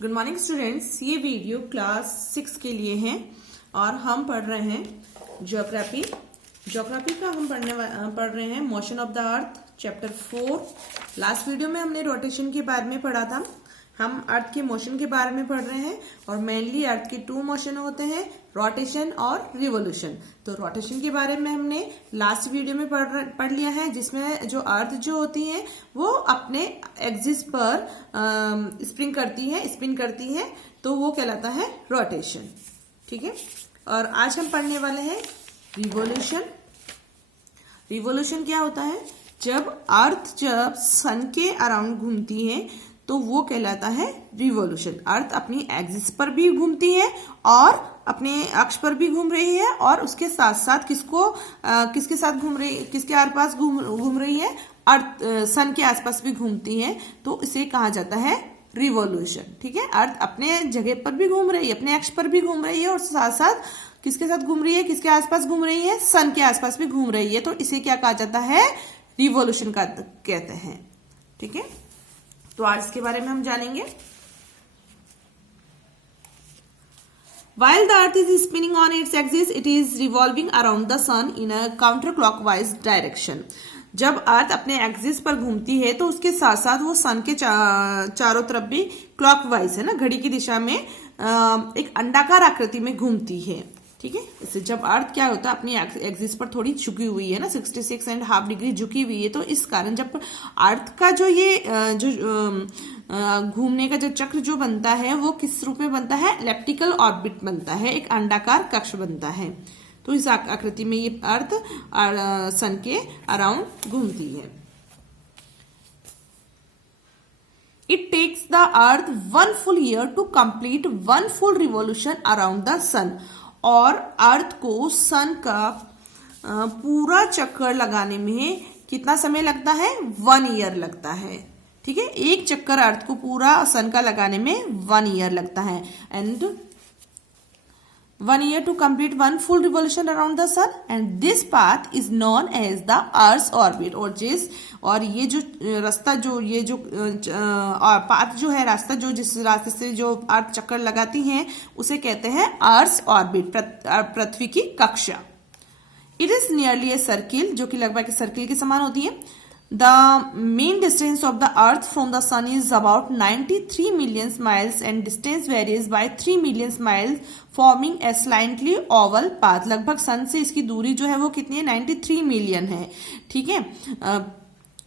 Good morning students, ये video class 6 के लिए है और हम पढ़ रहे हैं ज्योग्राफी। ज्योग्राफी का हम पढ़ रहे हैं motion of the earth chapter 4। Last video में हमने रोटेशन के बारे में पढ़ा था। हम अर्थ के मोशन के बारे में पढ़ रहे हैं और मेनली अर्थ के 2 मोशन होते हैं, रोटेशन और रिवोल्यूशन। तो रोटेशन के बारे में हमने लास्ट वीडियो में पढ़ लिया है, जिसमें जो अर्थ जो होती है वो अपने एक्सिस पर स्पिन करती है, तो वो कहलाता है रोटेशन। ठीक है, और आज हम पढ़ने वाले हैं रिवोल्यूशन। रिवोल्यूशन क्या होता है? जब अर्थ सन के अराउंड घूमती है तो वो कहलाता है रिवोल्यूशन। अर्थ अपनी एक्सिस पर भी घूमती है और अपने अक्ष पर भी घूम रही है, और उसके साथ साथ किसके साथ घूम रही है, किसके आसपास घूम रही है? अर्थ सन के आसपास भी घूमती है, तो इसे कहा जाता है रिवोल्यूशन। ठीक है, अर्थ अपने जगह पर भी घूम रही है, अपने अक्ष पर भी घूम रही है, और साथ साथ किसके साथ घूम रही है, किसके आसपास घूम रही है? सन के आसपास भी घूम रही है, तो इसे क्या कहा जाता है? रिवोल्यूशन का कहते हैं। ठीक है, तो आज इसके बारे में हम जानेंगे। While the earth is spinning on its axis, it is revolving around the sun in a counterclockwise direction. जब अर्थ अपने एक्सिस पर घूमती है तो उसके साथ साथ वो सन के चारों तरफ भी क्लॉकवाइज है ना, घड़ी की दिशा में एक अंडाकार आकृति में घूमती है। ठीक है, इससे जब अर्थ क्या होता है, अपनी एक्सिस पर थोड़ी झुकी हुई है ना, 66.5 डिग्री झुकी हुई है, तो इस कारण जब अर्थ का जो ये घूमने का जो चक्र जो बनता है वो किस रूप में बनता है? एलिप्टिकल ऑर्बिट बनता है, एक अंडाकार कक्ष बनता है। तो इस आकृति में ये अर्थ सन के अराउंड घूमती है। It takes the earth 1 full year to complete 1 full revolution around the sun. और अर्थ को सन का पूरा चक्कर लगाने में कितना समय लगता है? 1 ईयर लगता है। ठीक है, एक चक्कर अर्थ को पूरा सन का लगाने में 1 ईयर लगता है। And 1 year to complete 1 full revolution around the sun, and this path is known as the Earth's orbit। और ये जो रास्ता पाथ जो है, रास्ता जो जिस रास्ते से जो अर्थ चक्कर लगाती हैं उसे कहते हैं अर्थ्स ऑर्बिट, पृथ्वी की कक्षा। It is nearly a circle, जो कि लगभग सर्किल के समान होती है। The mean distance of the Earth from the Sun is about 93 million miles, and distance varies by 3 million miles, forming a slightly oval path। लगभग सन से इसकी दूरी जो है वो कितनी है? 93 मिलियन है। ठीक है,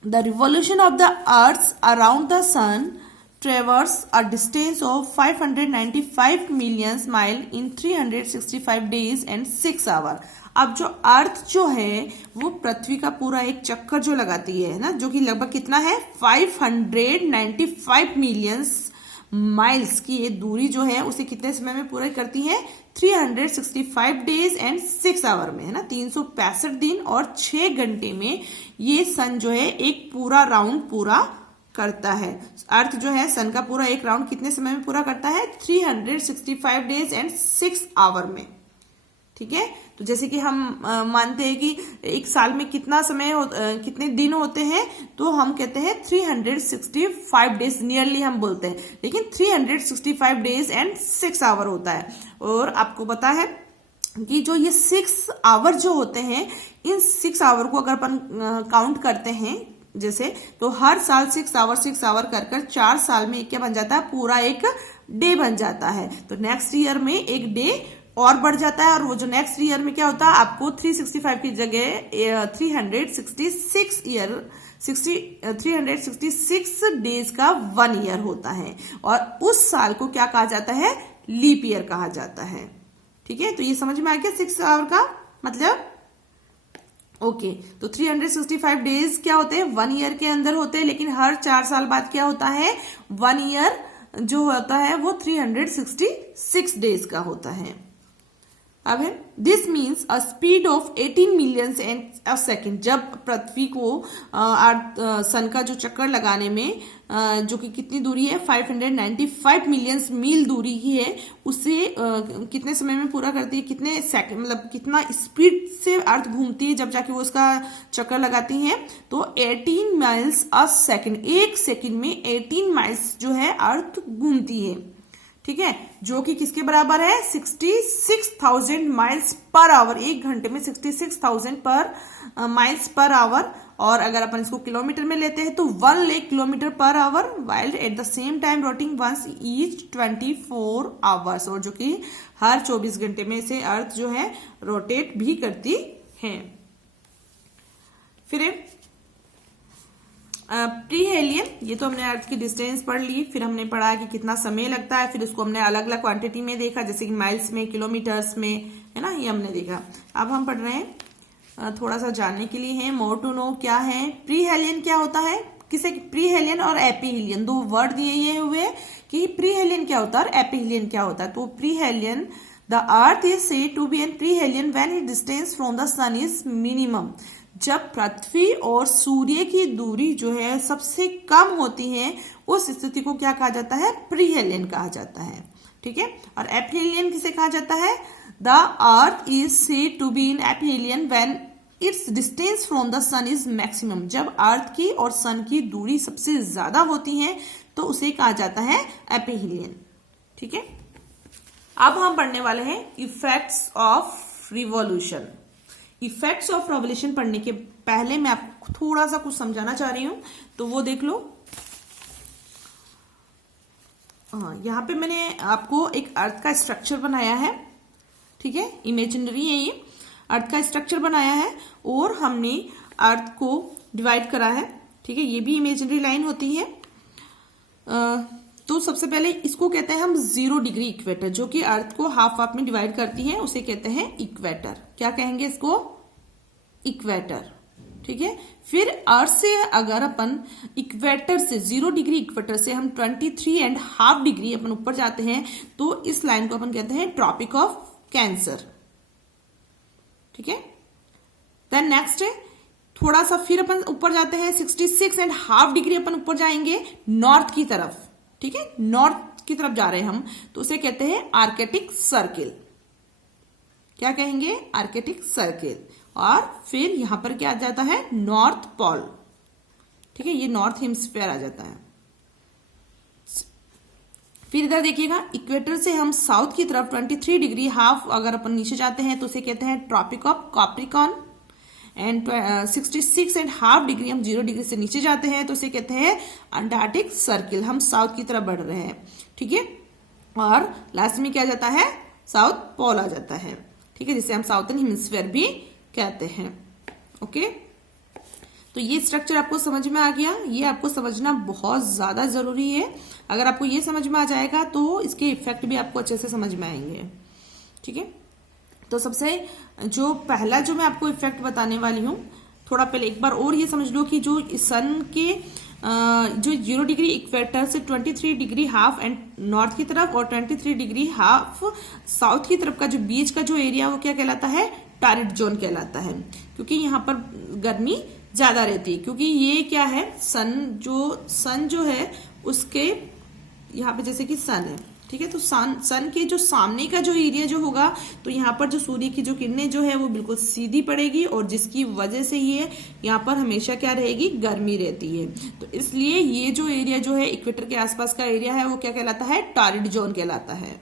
the revolution of the Earth around the Sun traverse a distance of 595 million mile in 365 days and 6 hours। अब जो अर्थ जो है वो पृथ्वी का पूरा एक चक्कर जो लगाती है ना, जो कि लगभग कितना है? 595 मिलियन माइल्स की ये दूरी जो है उसे कितने समय में पूरा करती है? 365 डेज एंड 6 आवर में, है ना, 365 दिन और 6 घंटे में ये सन जो है एक पूरा राउंड पूरा करता है। अर्थ जो है सन का पूरा एक राउंड कितने समय में पूरा करता है? 365 डेज एंड 6 आवर में। ठीक है, तो जैसे कि हम मानते हैं कि एक साल में कितने दिन होते हैं, तो हम कहते हैं 365 डेज नियरली हम बोलते हैं, लेकिन 365 डेज एंड 6 आवर होता है। और आपको पता है कि जो ये 6 आवर जो होते हैं, इन 6 आवर को अगर अपन काउंट करते हैं जैसे, तो हर साल 6 आवर कर 4 साल में क्या बन जाता है? पूरा एक डे बन जाता है। तो नेक्स्ट ईयर में एक डे और बढ़ जाता है, और वो जो नेक्स्ट ईयर में क्या होता है, आपको 365 की जगह 366 डेज का 1 ईयर होता है, और उस साल को क्या कहा जाता है? लीप ईयर कहा जाता है। ठीक है, तो ये समझ में आ गया 6 आवर का मतलब। ओके, तो 365 डेज क्या होते हैं? 1 ईयर के अंदर होते हैं, लेकिन हर 4 साल बाद क्या होता है? 1 ईयर जो होता है वो 366 डेज का होता है। अब है this means a speed of 18 million a second. जब पृथ्वी को सन का जो चक्कर लगाने में जो कि कितनी दूरी है? 595 मिलियन मील दूरी ही है, उसे कितने समय में पूरा करती है? कितने सेकंड, मतलब कितना स्पीड से अर्थ घूमती है जब जाके वो उसका चक्कर लगाती है? तो 18 माइल्स अ सेकेंड, एक सेकेंड में 18 माइल्स जो है अर्थ घूमती है। ठीक है, जो कि किसके बराबर है 66,000 माइल्स पर आवर, एक घंटे में 66,000 पर माइल्स पर आवर। और अगर अपन इसको किलोमीटर में लेते हैं तो 1 lakh kilometre per hour, while at the same time rotating once each 24 hours, और जो कि हर 24 घंटे में से अर्थ जो है रोटेट भी करती है। फिर प्रीहेलियन, ये तो हमने अर्थ की डिस्टेंस पढ़ ली, फिर हमने पढ़ा कि कितना समय लगता है, फिर उसको हमने अलग अलग क्वांटिटी में देखा, जैसे कि माइल्स में, किलोमीटर्स में, है ना, ये हमने देखा। अब हम पढ़ रहे हैं थोड़ा सा जानने के लिए है, मोर टू नो क्या है प्रीहेलियन, क्या होता है, किसे प्रीहेलियन और एपीहेलियन दो वर्ड दिए हुए कि प्रीहेलियन क्या होता है और एपीहेलियन क्या होता है। तो perihelion, the earth is said to be an perihelion when it distance from the sun is minimum, जब पृथ्वी और सूर्य की दूरी जो है सबसे कम होती है, उस स्थिति को क्या कहा जाता है, प्रीहेलियन कहा जाता है। ठीक है, और एपीहेलियन किसे कहा जाता है, the earth is said to be in aphelion when its distance from the sun is maximum, जब अर्थ की और सन की दूरी सबसे ज्यादा होती है तो उसे कहा जाता है एपीहेलियन। ठीक है, अब हम पढ़ने वाले हैं effects of revolution. Effects of revolution पढ़ने के पहले मैं आपको थोड़ा सा कुछ समझाना चाह रही हूं, तो वो देख लो। यहां पे मैंने आपको एक अर्थ का स्ट्रक्चर बनाया है, ठीक है, इमेजिनरी है ये, अर्थ का स्ट्रक्चर बनाया है और हमने अर्थ को डिवाइड करा है। ठीक है, ये भी इमेजिनरी लाइन होती है। तो सबसे पहले इसको कहते हैं हम 0 डिग्री इक्वेटर, जो कि अर्थ को हाफ हाफ में डिवाइड करती है, उसे कहते हैं इक्वेटर। क्या कहेंगे इसको, इक्वेटर। ठीक है, फिर अर्थ से अगर अपन इक्वेटर से 0 डिग्री इक्वेटर से हम 23.5 डिग्री अपन ऊपर जाते हैं तो इस लाइन को अपन कहते हैं ट्रॉपिक ऑफ कैंसर। ठीक है, देन नेक्स्ट है थोड़ा सा फिर अपन ऊपर जाते हैं 66.5 डिग्री अपन ऊपर जाएंगे नॉर्थ की तरफ। ठीक है, नॉर्थ की तरफ जा रहे हैं हम, तो उसे कहते हैं आर्कटिक सर्किल। क्या कहेंगे, आर्कटिक सर्किल। और फिर यहां पर क्या आ जाता है, नॉर्थ पोल। ठीक है, ये नॉर्थ हेमिस्फीयर आ जाता है। फिर इधर देखिएगा, इक्वेटर से हम साउथ की तरफ 23 डिग्री हाफ अगर अपन नीचे जाते हैं तो उसे कहते हैं tropic of Capricorn. And 66.5 degree हम 0 डिग्री से नीचे जाते हैं तो उसे कहते हैं अंटार्कटिक सर्किल, हम साउथ की तरफ बढ़ रहे हैं। ठीक है, और लास्ट में क्या जाता है, साउथ पोल आ जाता है। ठीक है, जिसे हम साउथर्न हेमिस्फीयर भी कहते हैं। ओके, तो ये स्ट्रक्चर आपको समझ में आ गया, ये आपको समझना बहुत ज्यादा जरूरी है। अगर आपको ये समझ में आ जाएगा तो इसके इफेक्ट भी आपको अच्छे से समझ में आएंगे। ठीक है, तो सबसे जो पहला जो मैं आपको इफेक्ट बताने वाली हूं, थोड़ा पहले एक बार और ये समझ लो कि जो सन के जो 0 डिग्री इक्वेटर से 23 डिग्री हाफ एंड नॉर्थ की तरफ और 23 डिग्री हाफ साउथ की तरफ का जो बीच का जो एरिया वो क्या कहलाता है, टॉरिड जोन कहलाता है, क्योंकि यहाँ पर गर्मी ज्यादा रहती है। क्योंकि ये क्या है, सन जो है उसके यहाँ पे जैसे कि सन है, ठीक है, तो सन के जो सामने का जो एरिया जो होगा तो यहाँ पर जो सूर्य की जो किरणें जो है वो बिल्कुल सीधी पड़ेगी, और जिसकी वजह से ये यहाँ पर हमेशा क्या रहेगी, गर्मी रहती है। तो इसलिए ये जो एरिया जो है इक्वेटर के आसपास का एरिया है वो क्या कहलाता है, टॉरिड जोन कहलाता है।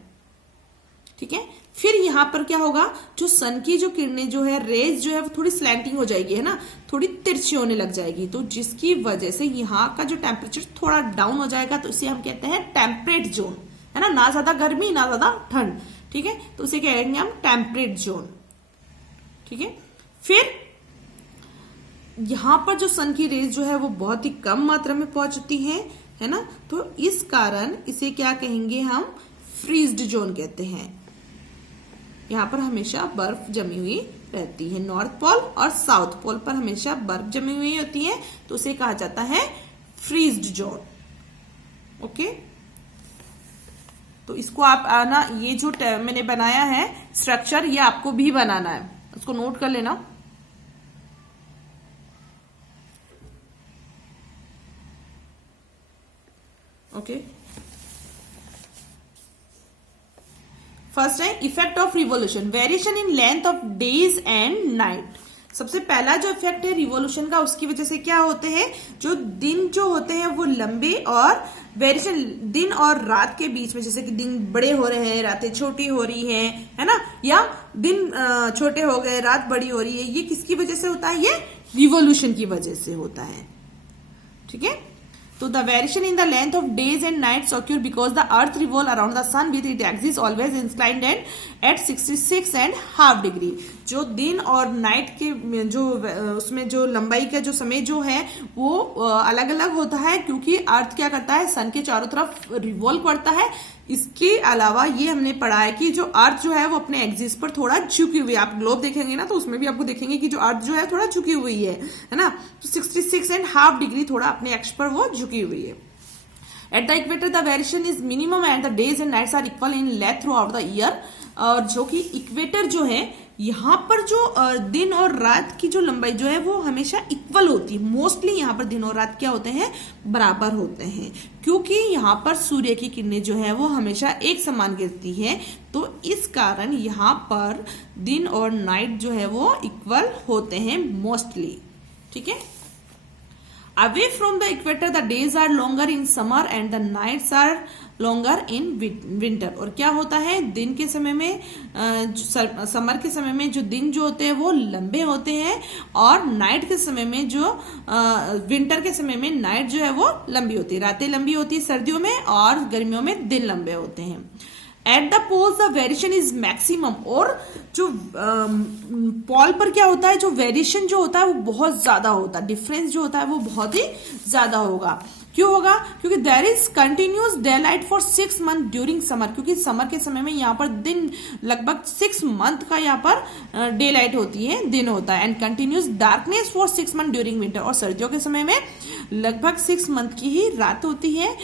ठीक है, फिर यहाँ पर क्या होगा, जो सन की जो किरणें जो है, रेज जो है वो थोड़ी स्लैंटिंग हो जाएगी, है ना, थोड़ी तिरछी होने लग जाएगी, तो जिसकी वजह से यहाँ का जो टेम्परेचर थोड़ा डाउन हो जाएगा, तो इसे हम कहते हैं टेम्परेट जोन, है ना ज्यादा गर्मी ना ज्यादा ठंड। ठीक है, तो उसे कहेंगे हम टेम्परेट जोन। ठीक है, फिर यहां पर जो सन की रेज जो है वो बहुत ही कम मात्रा में पहुंचती है ना, तो इस कारण इसे क्या कहेंगे हम, फ्रीज्ड जोन कहते हैं। यहां पर हमेशा बर्फ जमी हुई रहती है, नॉर्थ पोल और साउथ पोल पर हमेशा बर्फ जमी हुई होती है, तो उसे कहा जाता है फ्रीज्ड जोन। ओके, तो इसको आप आना, ये जो मैंने बनाया है स्ट्रक्चर, ये आपको भी बनाना है, उसको नोट कर लेना। ओके, फर्स्ट है effect of revolution, variation in length of days and night. सबसे पहला जो इफेक्ट है रिवॉल्यूशन का, उसकी वजह से क्या होते हैं, जो दिन जो होते हैं वो लंबे, और वेरिएशन दिन और रात के बीच में, जैसे कि दिन बड़े हो रहे हैं, रातें छोटी हो रही हैं, है ना, या दिन छोटे हो गए, रात बड़ी हो रही है, ये किसकी वजह से होता है, ये रिवॉल्यूशन की वजह से होता है। ठीक है, तो the variation in the length of days and nights occur because the earth revolves around the sun with its axis always inclined and at 66.5 degree. जो दिन और नाइट के जो उसमें जो लंबाई का जो समय जो है वो अलग अलग होता है, क्योंकि अर्थ क्या करता है, सन के चारों तरफ रिवॉल्व करता है। इसके अलावा ये हमने पढ़ा है कि जो अर्थ जो है वो अपने एक्सिस पर थोड़ा झुकी हुई है। आप ग्लोब देखेंगे ना तो उसमें भी आपको देखेंगे कि जो अर्थ जो है थोड़ा झुकी हुई है ना, तो 66.5 डिग्री थोड़ा अपने एक्स पर वो झुकी हुई है। At the equator the variation is minimum and the days and nights are equal in length throughout the year. और जो कि इक्वेटर जो है, यहाँ पर जो दिन और रात की जो लंबाई जो है वो हमेशा इक्वल होती है। मोस्टली यहाँ पर दिन और रात क्या होते हैं, बराबर होते हैं, क्योंकि यहाँ पर सूर्य की किरणें जो है वो हमेशा एक समान गिरती है, तो इस कारण यहाँ पर दिन और नाइट जो है वो इक्वल होते हैं मोस्टली। ठीक है, Away from the equator, the days are longer in summer and the nights are longer in winter। और क्या होता है, दिन के समय में समर के समय में जो दिन जो होते हैं वो लंबे होते हैं, और नाइट के समय में जो विंटर के समय में नाइट जो है वो लंबी होती है, रातें लंबी होती है सर्दियों में, और गर्मियों में दिन लंबे होते हैं। At the poles the variation is maximum. और जो पॉल पर क्या होता है, जो वेरिएशन जो होता है वो बहुत ज्यादा होता है, डिफरेंस जो होता है वो बहुत ही ज्यादा होगा। क्यों होगा, क्योंकि there is continuous daylight for 6 month during summer. क्योंकि समर के समय में यहाँ पर दिन लगभग 6 मंथ का यहाँ पर डे लाइट होती है, दिन होता है, and continuous darkness for 6 month during winter. और सर्दियों के समय में लगभग 6 मंथ की ही रात होती है,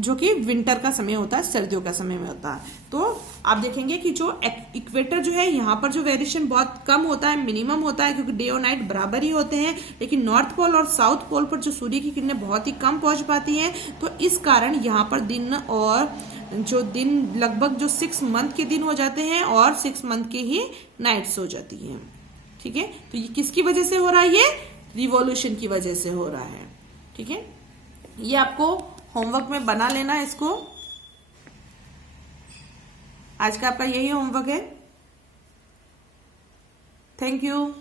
जो कि विंटर का समय होता है, सर्दियों का समय में होता है। तो आप देखेंगे कि जो इक्वेटर जो है यहाँ पर जो वेरिएशन बहुत कम होता है, मिनिमम होता है, क्योंकि डे और नाइट बराबर ही होते हैं, लेकिन नॉर्थ पोल और साउथ पोल पर जो सूर्य की किरणें बहुत ही कम पहुंच पाती हैं, तो इस कारण यहाँ पर दिन और जो दिन लगभग जो 6 मंथ के दिन हो जाते हैं और 6 मंथ की ही नाइट्स हो जाती हैं। ठीक है, तो ये किसकी वजह से हो रहा है, ये रिवॉल्यूशन की वजह से हो रहा है। ठीक है, ये आपको होमवर्क में बना लेना है इसको। आज का आपका यही होमवर्क है। Thank you.